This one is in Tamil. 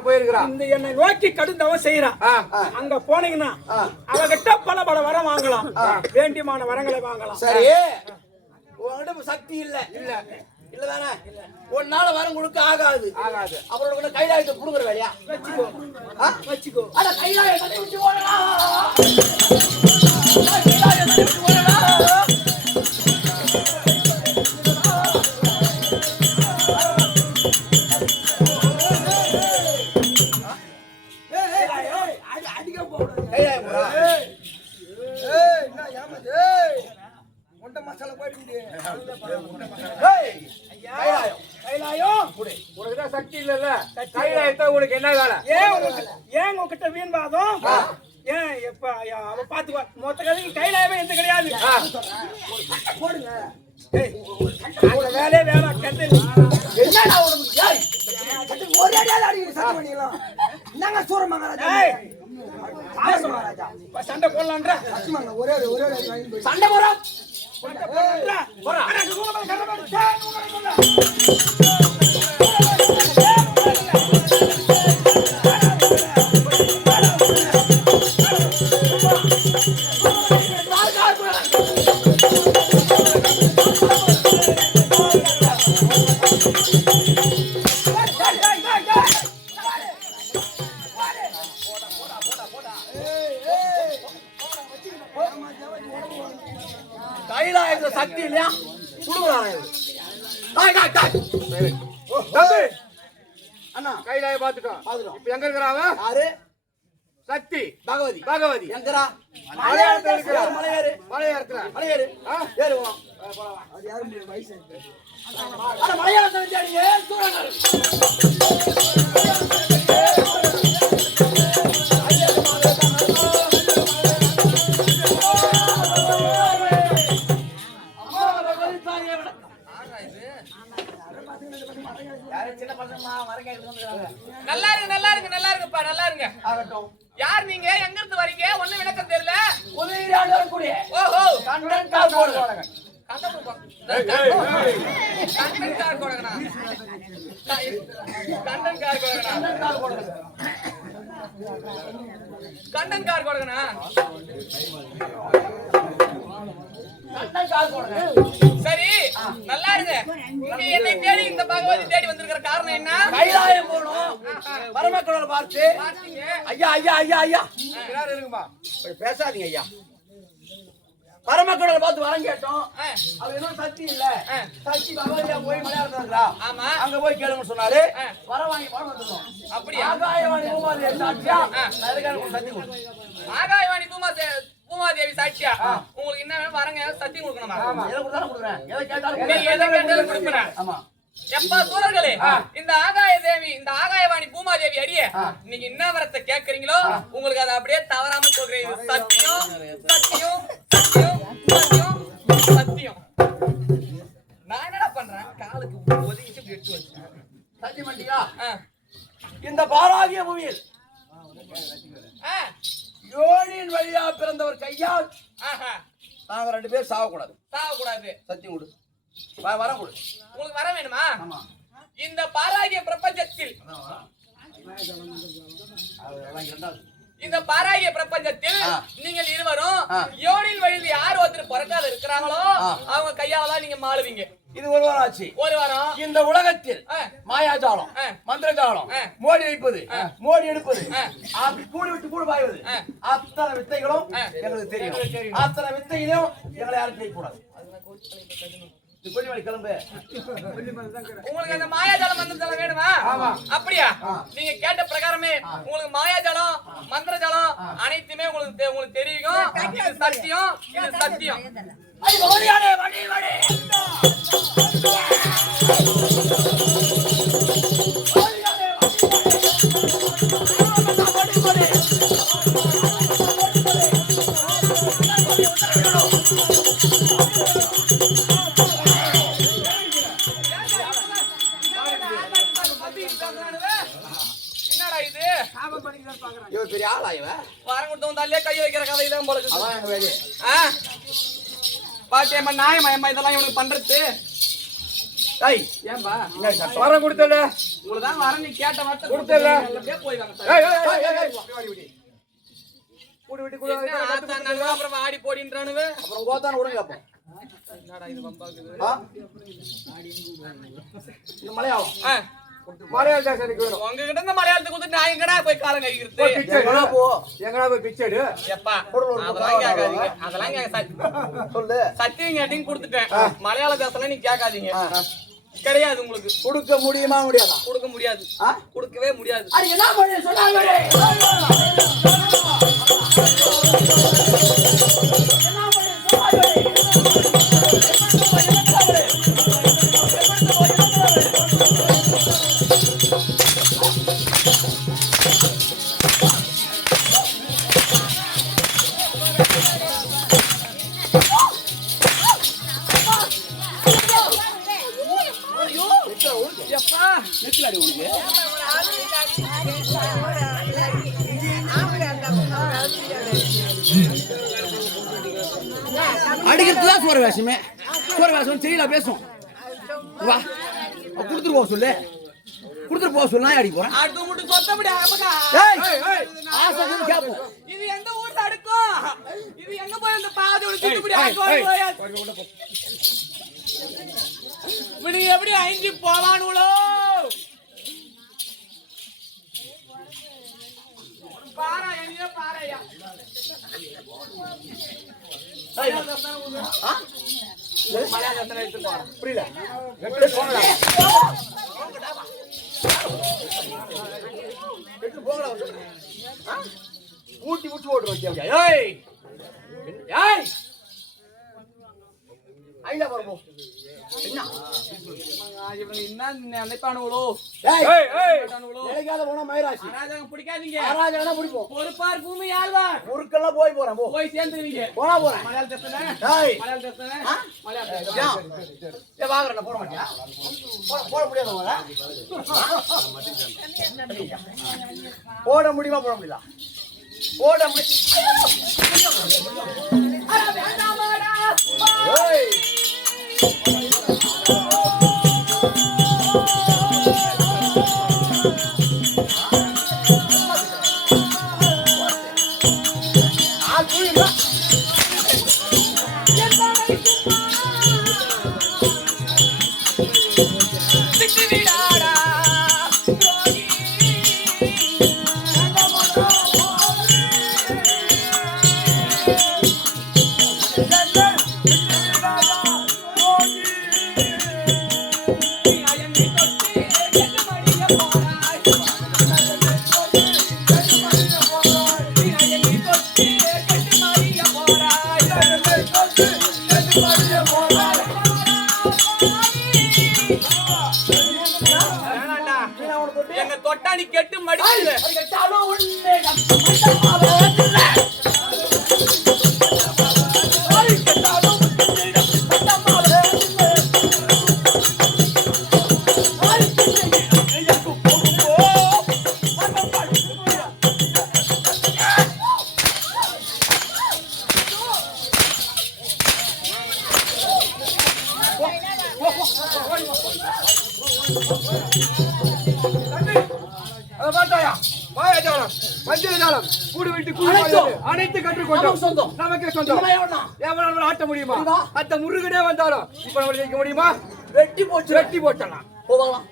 போயிருக்கிறான். இந்த என்னை நோக்கி கடுந்தவன் செய்யறான். அங்க போனீங்கன்னா அவகிட்ட பல வரம் வாங்கலாம், வேண்டியமான வரங்களை வாங்கலாம். சரி, உங்ககிட்ட சக்தி இல்ல இல்ல இல்லதானே? ஒரு நாள் வரம் கொடுக்க ஆகாது ஆகாது. அப்புறம் கைலாயத்தை புடுங்குற வேலையா? வச்சுக்கோ வச்சுக்கோ. அட கைலாயத்தை விட்டு ஓடலாம், கைலாயத்தை விட்டு ஓடலாம். சக்தி இல்ல, கைலாயத்தை உனக்கு என்ன வேலை? ஏன் உங்ககிட்ட வீண் வாதம்? ஏன் எப்ப அவ பாத்துக்குவா, மொத்த கதைக்கு கைலாயமே எந்த கிடையாது. போடுங்க வேலையே வேணாம். கெட்ட என்னடா ஒரே சட்டம் பண்ணிக்கலாம். என்னங்க சூர மகாராஜா சண்டை போடலான்ற ஒரே சண்டை போறோம். கைலாயத்துல சக்தி இல்லையா? அண்ணா கைலாய பாத்துட்டோம். இப்ப எங்க இருக்கிறாங்க? யாரு? சக்தி பகவதி. பகவதி எங்கடா? மலையாளத்துல இருக்கிற மலையாறு. மலையாளத்துல மலையாறு. ஏறுவோம். அது யாரு வயசு? அட மலையாளத்துல தேடியே சூரனாரு. நல்லா இருக்கு நல்லா இருக்கு நல்லா இருக்குப்பா நல்லா இருங்க. யார் நீங்க? எங்க இருந்து வரீங்க? ஒண்ணு விளக்கம் தெரியல. உதவியாளர் வரக்கூடிய ஓஹோ கண்டன் கால் போடுங்க. கண்டன் கார் போடுங்கண்ணா. கண்டன் கார் போடுங்கண்ணா. கண்டன் கார் போடுங்கண்ணா. சரி நல்லா இருங்க. நீங்க என்னை தேடி இந்த பகவதி தேடி வந்திருக்கிற காரணம் என்ன? கைலாயம் போகணும். பரமக்கடவுளை பார்த்து ஐயா ஐயா ஐயா ஐயா எல்லாரும் இருக்குமா பேசாதீங்க ஐயா. பரமக்கடவுளை பார்த்து வரம் கேட்டோம். அது என்ன சக்தி இல்ல, சக்தி பகவதியா போய் மலையாளத்துல இருக்கிறா. ஆமா அங்க போய் கேளுங்க சொன்னாரு. வர வாங்கி பணம் வந்துடும். அப்படியா? ஆகாயவாணி பூமாதேவி சாட்சியா சக்தி கொடு. ஆகாயவாணி பூமாதேவி சாட்சியா உங்களுக்கு என்ன வேணும்? வரங்க சத்தியம் கொடுக்கணுமா? ஆமா எதை கொடுத்தாலும் கொடுக்குறேன். எதை கேட்டாலும் கொடுக்குறேன். ஆமா எப்பா சூரர்களே, இந்த ஆகாய தேவி இந்த ஆகாயவாணி பூமாதேவி அரிய நீங்க என்ன வரத்தை கேட்கறீங்களோ உங்களுக்கு அதை அப்படியே தவறாம கொடுக்குறேன். சத்தியம் சத்தியம் சத்தியம் சத்தியம் சத்தியம். நான் என்னடா பண்றேன்? காலுக்கு ஒதுக்கிட்டு எடுத்து வச்சேன். சத்தியம் பண்ணியா? இந்த பாராகிய பூமியில் யோனியின் வழியா பிறந்தவர் கையால் நாங்க 2 பேர் சாவக்கூடாது. சாவக்கூடாது. சத்தியம் கொடு. வரம் கொடு. உங்களுக்கு வர வேணுமா? இந்த பாராகிய பிரபஞ்சத்தில் இந்த பாராகிய பிரபஞ்சத்தில் நீங்கள் இருவரும் யோனில் வழியில் யார் ஒருத்தர் பிறக்காத இருக்கிறாங்களோ அவங்க கையால தான் நீங்க மாளுவீங்க. இது ஒரு வாரம் ஆச்சு. ஒரு வாரம். இந்த உலகத்தில் மாயாஜாலம், மந்திரஜாலம், மோடி வைப்பது, மோடி எடுப்பது, கூடி விட்டு கூடு பாய்வது, அத்தனை வித்தைகளும் எங்களுக்கு தெரியும். அத்தனை வித்தையிலும் எங்களை யாரும் செய்யக்கூடாது. கிளம்பு. உங்களுக்கு அந்த மாயாஜாலம் மந்திரஜாலம் வேணுமா? அப்படியா? நீங்க கேட்ட பிரகாரமே உங்களுக்கு மாயாஜாலம் மந்திரஜாலம் அனைத்துமே உங்களுக்கு தெரியும். இது சத்தியம், இது சத்தியம். என்னடா இது? பெரிய ஆளா இவன்? வாரம் கொடுத்தவன் தலையே கை வைக்கிற கதை தான் போல பாட்டியம்மா நாயம்மா இதெல்லாம் இவனுக்கு பண்றது. ஏன்பா வரம் கொடுத்தல உங்களுக்கு தான் வர நீ கேட்ட வார்த்தை கொடுத்தல. அப்படியே போய்வாங்க சார். ஏய் ஏய் ஏய் ஏய் வாடி விடி கூடி விட்டு கூடி என்ன ஆத்தாங்க அப்புறம் ஆடி போடின்றானுவே. அப்புறம் கோத்தான விடுங்க அப்போ என்னடா இது வம்பாக்குது. இந்த மலையாளம் ஆ, மலையாள தேசத்துக்கு வேணும் உங்ககிட்ட இந்த மலையாளத்துக்கு வந்து நான் எங்கடா போய் காலம் கழிக்கிறது? பிச்சை போ எங்கடா போய் பிச்சை எடு எப்பா அதெல்லாம் கேட்காதீங்க. அதெல்லாம் சொல்லு சத்தியம் கேட்டீங்க கொடுத்துட்டேன். மலையாள தேசம்லாம் நீங்க கேட்காதீங்க. கிடையாது உங்களுக்கு. கொடுக்க முடியுமா முடியாதா கொடுக்க முடியாது. கொடுக்கவே முடியாது. அது என்ன பண்ணி சொன்னாங்க எப்பா நெத்திலாடி உனக்கு அடிக்கிறதுதான் சோறு வேஷமே சோறு வேஷம் தெரியல பேசும் வா கொடுத்துட்டு போக சொல்லு கொடுத்துட்டு போக சொல்லு நான் அடிக்க போறேன் அடுத்த மட்டும் சொத்தப்படி ஆமாக்கா. ஆசை கேட்போம் இது எந்த ஊர்ல அடுக்கும்? இது எங்க போய் அந்த பாதை சுத்தப்படி ஆக்குவாங்க? இவனுக்கு எப்படி அழிஞ்சு போவானுங்களோ? பாரா எங்க பாறையா மலையாளத்துல எடுத்து போறேன். புரியல ஊட்டி ஊட்டி ஓட்டுறோம் ஏய் ஏய் ஐயா வரப்போ என்ன இவங்க என்ன நினைப்பானுங்களோ? ஏய் ஏய் ஏய் நிலைக்கால போனா மயிராசி அராஜகம் பிடிக்காதீங்க. ஆராஜனா பிடிப்போம் பொறுப்பார் பூமி ஆழ்வார் முறுக்கெல்லாம் போய் போறேன் போ போய் சேர்ந்துருவீங்க. போனா போறேன் மலையாள தேசத்துல ஏய் மலையாள தேசத்துல மலையாள ஏ வாங்குறேன் போட மாட்டியா போட முடியாது உங்கள போட முடியுமா போட முடியல போட ஏய் எங்க தொட்டாணி கெட்டு மடிக்கல. அனைத்து கற்றுக்கொண்டோம் நமக்கே சொந்தம் எவ்வளவு ஆட்ட முடியுமா அந்த முருகனே வந்தாலும் இப்ப நம்ம ஜெயிக்க முடியுமா வெட்டி போச்சு வெட்டி போட்டலாம் போகலாம்